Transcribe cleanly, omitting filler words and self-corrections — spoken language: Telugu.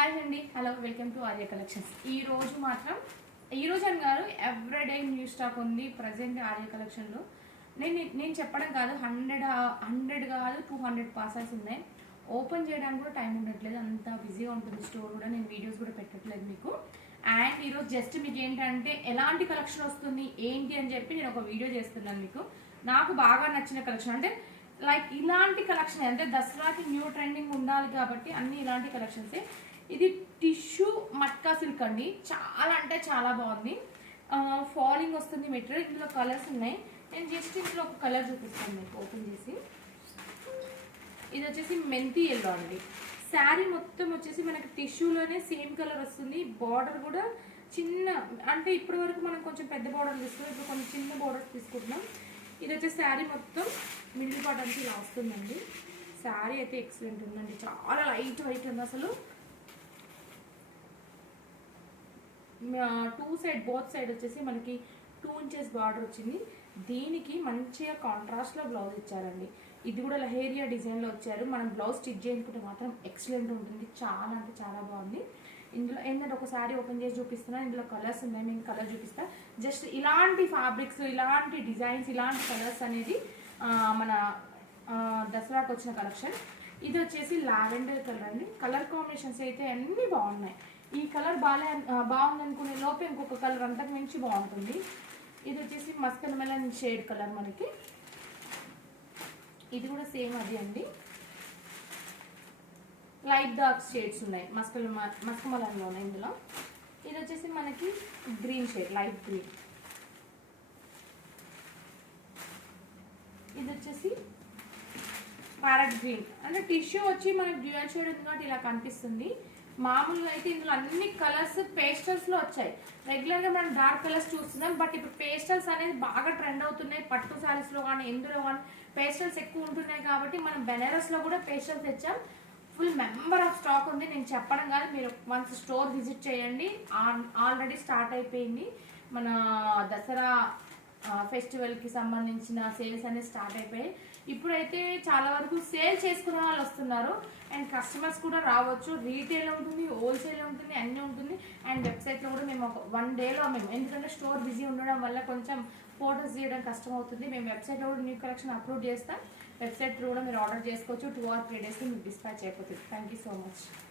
హాయ్ అండి, hello, welcome to Arya collections. ఈ రోజు అని కాదు, ఎవ్రీడే న్యూ స్టాక్ ఉంది ప్రజెంట్ ఆర్య కలెక్షన్లో. నేను చెప్పడం కాదు, 100 కాదు 200 పార్సల్స్ ఉన్నాయి. ఓపెన్ చేయడానికి కూడా టైం ఉండట్లేదు, అంత బిజీగా ఉంటుంది స్టోర్ కూడా. నేను వీడియోస్ కూడా పెట్టట్లేదు మీకు. అండ్ ఈరోజు జస్ట్ మీకు ఏంటంటే ఎలాంటి కలెక్షన్ వస్తుంది ఏంటి అని చెప్పి నేను ఒక వీడియో చేస్తున్నాను మీకు. నాకు బాగా నచ్చిన కలెక్షన్ అంటే లైక్ ఇలాంటి కలెక్షన్ అంటే దసరాకి న్యూ ట్రెండింగ్ ఉండాలి కాబట్టి అన్ని ఇలాంటి కలెక్షన్సే. ఇది టిష్యూ మట్కా సిల్క్ అండి, చాలా అంటే చాలా బాగుంది. ఫాలింగ్ వస్తుంది మెటీరియల్. ఇందులో కలర్స్ ఉన్నాయి, నేను జస్ట్ ఇందులో ఒక కలర్ చూపిస్తాను మీకు ఓపెన్ చేసి. ఇది వచ్చేసి మెంతి ఎల్లో అండి. శారీ మొత్తం వచ్చేసి మనకి టిష్యూలోనే సేమ్ కలర్ వస్తుంది. బార్డర్ కూడా చిన్న, అంటే ఇప్పటి వరకు మనం కొంచెం పెద్ద బార్డర్ తీసుకున్నాం, ఇప్పుడు కొంచెం చిన్న బార్డర్స్ తీసుకుంటున్నాం. ఇది వచ్చేసి శారీ మొత్తం మిడిల్ పార్ట్ అంతా ఇలా వస్తుందండి. శారీ అయితే ఎక్సలెంట్ ఉందండి, చాలా లైట్ వెయిట్ ఉంది అసలు. బోత్ సైడ్ వచ్చేసి మనకి 2 inches బార్డర్ వచ్చింది. దీనికి మంచిగా కాంట్రాస్ట్లో బ్లౌజ్ ఇచ్చారండి. ఇది కూడా లహేరియా డిజైన్లో వచ్చారు. మనం బ్లౌజ్ స్టిచ్ చేసుకుంటే మాత్రం ఎక్సలెంట్ ఉంటుంది, చాలా అంటే చాలా బాగుంది. ఇందులో ఏంటంటే ఒకసారి ఓపెన్ చేసి చూపిస్తున్నాను. ఇందులో కలర్స్ ఉన్నాయి, నేను కలర్ చూపిస్తాను. జస్ట్ ఇలాంటి ఫ్యాబ్రిక్స్, ఇలాంటి డిజైన్స్, ఇలాంటి కలర్స్ అనేది మన దసరాకు వచ్చిన కలెక్షన్. ఇది వచ్చేసి లావెండర్ కలర్ అండి. కలర్ కాంబినేషన్స్ అయితే అన్నీ బాగున్నాయి. ఈ కలర్ బాగుంది అనుకునే లోపే ఇంకొక కలర్ అంతకు మించి బాగుంటుంది. ఇది వచ్చేసి మస్కన్ మెలన్ షేడ్ కలర్ మనకి. ఇది కూడా సేమ్ అది అండి, లైట్ డార్క్ షేడ్స్ ఉన్నాయి మస్క్ మెలన్లో ఉన్నాయి ఇందులో. ఇది వచ్చేసి మనకి గ్రీన్ షేడ్, లైట్ గ్రీన్. ఇది వచ్చేసి ప్యారెట్ గ్రీన్. అంటే టిష్యూ వచ్చి మనకి డ్యూయల్ షేడ్ ఉంది కాబట్టి ఇలా కనిపిస్తుంది. మామూలుగా అయితే ఇందులో అన్ని కలర్స్ పేస్టల్స్లో వచ్చాయి. రెగ్యులర్గా మనం డార్క్ కలర్స్ చూస్తున్నాం, బట్ ఇప్పుడు పేస్టల్స్ అనేది బాగా ట్రెండ్ అవుతున్నాయి. పట్టు శారీస్లో కానీ ఎందులో కానీ పేస్టల్స్ ఎక్కువ ఉంటున్నాయి కాబట్టి మనం బెనారస్లో కూడా పేస్టల్స్ తెచ్చాం. ఫుల్ మెంబర్ ఆఫ్ స్టాక్ ఉంది, నేను చెప్పడం కాదు, మీరు వన్స్ స్టోర్ విజిట్ చేయండి. ఆల్రెడీ స్టార్ట్ అయిపోయింది. మన దసరా ఫెస్టివల్కి సంబంధించిన సేల్స్ అనేది స్టార్ట్ అయిపోయాయి. ఇప్పుడైతే చాలా వరకు సేల్ చేసుకునే వాళ్ళు వస్తున్నారు, అండ్ కస్టమర్స్ కూడా రావచ్చు. రీటైల్ ఉంటుంది, హోల్సేల్ ఉంటుంది, అన్నీ ఉంటుంది. అండ్ వెబ్సైట్లో కూడా మేము ఒక 1 dayలో ఎందుకంటే స్టోర్ బిజీ ఉండడం వల్ల కొంచెం ఫోటోస్ తీయడం కష్టం అవుతుంది. మేము వెబ్సైట్లో కూడా న్యూ కలెక్షన్ అప్లోడ్ చేస్తాం. వెబ్సైట్ త్రూ కూడా మీరు ఆర్డర్ చేసుకోవచ్చు. 2 or 3 days మీకు డిస్పాచ్ అయిపోతుంది. Thank you so much.